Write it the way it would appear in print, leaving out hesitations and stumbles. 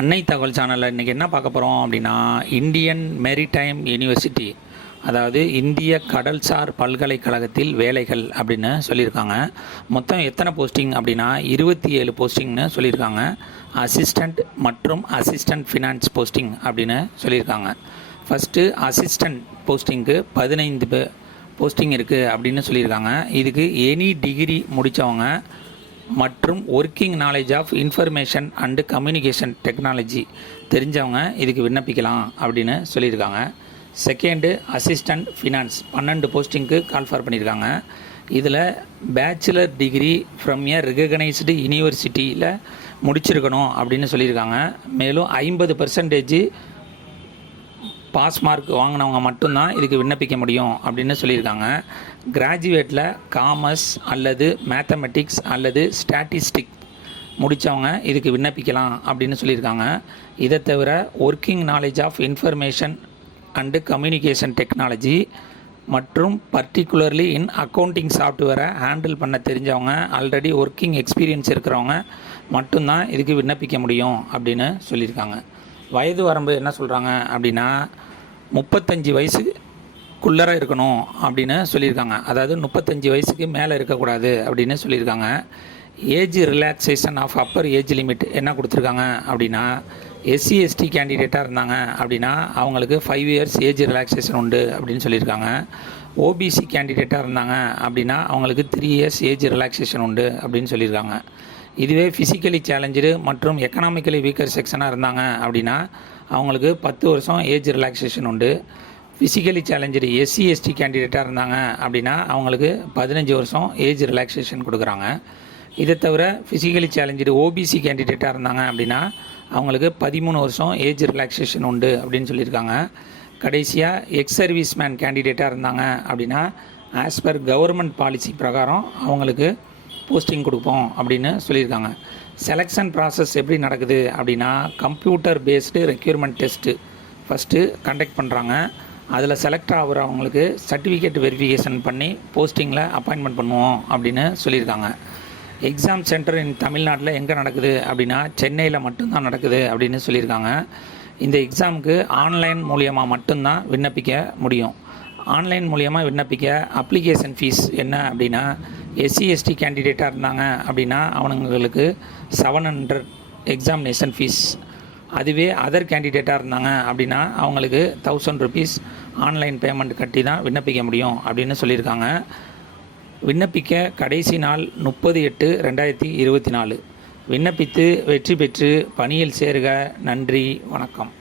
அன்னை தகவல் சேனலில் இன்றைக்கி என்ன பார்க்க போகிறோம் அப்படின்னா, இந்தியன் மெரிடைம் யூனிவர்சிட்டி, அதாவது இந்திய கடல்சார் பல்கலைக்கழகத்தில் வேலைகள் அப்படின்னு சொல்லியிருக்காங்க. மொத்தம் எத்தனை போஸ்டிங் அப்படின்னா 27 போஸ்டிங்னு சொல்லியிருக்காங்க. அசிஸ்டண்ட் மற்றும் அசிஸ்டண்ட் ஃபினான்ஸ் போஸ்டிங் அப்படின்னு சொல்லியிருக்காங்க. ஃபஸ்ட்டு அசிஸ்டண்ட் போஸ்டிங்க்கு 15 போஸ்டிங் இருக்குது அப்படின்னு சொல்லியிருக்காங்க. இதுக்கு எனி டிகிரி முடித்தவங்க மற்றும் working knowledge of information and communication technology தெரிஞ்சவங்க இதுக்கு விண்ணப்பிக்கலாம் அப்படின்னு சொல்லியிருக்காங்க. செகண்டு அசிஸ்டண்ட் ஃபினான்ஸ் 12 போஸ்டிங்க்கு கால்ஃபார் பண்ணியிருக்காங்க. இதில் bachelor degree from a recognised யூனிவர்சிட்டியில் முடிச்சிருக்கணும் அப்படின்னு சொல்லியிருக்காங்க. மேலும் 50% பாஸ் மார்க் வாங்கினவங்க மட்டும்தான் இதுக்கு விண்ணப்பிக்க முடியும் அப்படின்னு சொல்லியிருக்காங்க. கிராஜுவேட்டில் காமர்ஸ் அல்லது மேத்தமெட்டிக்ஸ் அல்லது ஸ்டாட்டிஸ்டிக் முடித்தவங்க இதுக்கு விண்ணப்பிக்கலாம் அப்படின்னு சொல்லியிருக்காங்க. இதை தவிர working knowledge of information and communication technology மற்றும் பர்டிகுலர்லி இன் அக்கௌண்டிங் சாஃப்ட்வேரை ஹேண்டில் பண்ண தெரிஞ்சவங்க, ஆல்ரெடி ஒர்க்கிங் எக்ஸ்பீரியன்ஸ் இருக்கிறவங்க மட்டும்தான் இதுக்கு விண்ணப்பிக்க முடியும் அப்படின்னு சொல்லியிருக்காங்க. வயது வரம்பு என்ன சொல்கிறாங்க அப்படின்னா 35 வயசுக்குள்ளே இருக்கணும் அப்படின்னு சொல்லியிருக்காங்க. அதாவது 35 வயசுக்கு மேலே இருக்கக்கூடாது அப்படின்னு சொல்லியிருக்காங்க. Age relaxation of upper age limit என்ன கொடுத்துருக்காங்க அப்படின்னா, எஸ்சி எஸ்டி கேண்டிடேட்டாக இருந்தாங்க அப்படின்னா அவங்களுக்கு 5 இயர்ஸ் ஏஜ் ரிலாக்ஸேஷன் உண்டு அப்படின்னு சொல்லியிருக்காங்க. ஓபிசி கேண்டிடேட்டாக இருந்தாங்க அப்படின்னா அவங்களுக்கு 3 இயர்ஸ் ஏஜ் ரிலாக்ஸேஷன் உண்டு அப்படின்னு சொல்லியிருக்காங்க. இதுவே ஃபிசிக்கலி சேலஞ்சு மற்றும் எக்கனாமிக்கலி வீக்கர் செக்ஷனாக இருந்தாங்க அப்படின்னா அவங்களுக்கு 10 வருஷம் ஏஜ் ரிலாக்ஸேஷன் உண்டு. ஃபிசிக்கலி சேலஞ்சு எஸ்சி எஸ்டி கேண்டிடேட்டாக இருந்தாங்க அப்படின்னா அவங்களுக்கு 15 வருஷம் ஏஜ் ரிலாக்ஸேஷன் கொடுக்குறாங்க. இதை தவிர ஃபிசிக்கலி சேலஞ்சு ஓபிசி கேண்டிடேட்டாக இருந்தாங்க அப்படின்னா அவங்களுக்கு 13 வருஷம் ஏஜ் ரிலாக்ஸேஷன் உண்டு அப்படின்னு சொல்லியிருக்காங்க. கடைசியாக எக்ஸ் சர்வீஸ் மேன் கேண்டிடேட்டாக இருந்தாங்க அப்படின்னா ஆஸ் பர் கவர்மெண்ட் பாலிசி பிரகாரம் அவங்களுக்கு போஸ்டிங் கொடுப்போம் அப்படின்னு சொல்லியிருக்காங்க. செலெக்ஷன் ப்ராசஸ் எப்படி நடக்குது அப்படின்னா, computer based requirement test first conduct பண்ணுறாங்க. அதில் செலக்ட் ஆகிறவங்களுக்கு சர்டிஃபிகேட் வெரிஃபிகேஷன் பண்ணி போஸ்டிங்கில் அப்பாயின்மெண்ட் பண்ணுவோம் அப்படின்னு சொல்லியிருக்காங்க. எக்ஸாம் சென்டர் இன் தமிழ்நாட்டில் எங்கே நடக்குது அப்படின்னா சென்னையில் மட்டும்தான் நடக்குது அப்படின்னு சொல்லியிருக்காங்க. இந்த எக்ஸாமுக்கு ஆன்லைன் மூலியமாக மட்டும்தான் விண்ணப்பிக்க முடியும். ஆன்லைன் மூலியமாக விண்ணப்பிக்க அப்ளிகேஷன் ஃபீஸ் என்ன அப்படின்னா, எஸ்சி எஸ்டி கேண்டிடேட்டாக இருந்தாங்க அப்படின்னா அவங்களுக்கு 700 எக்ஸாமினேஷன் ஃபீஸ். அதுவே அதர் கேண்டிடேட்டாக இருந்தாங்க அப்படின்னா அவங்களுக்கு 1000 rupees ஆன்லைன் பேமெண்ட் கட்டி தான் விண்ணப்பிக்க முடியும் அப்படின்னு சொல்லியிருக்காங்க. விண்ணப்பிக்க கடைசி நாள் 30/8/2024. விண்ணப்பித்து வெற்றி பெற்று பணியில் சேருக. நன்றி, வணக்கம்.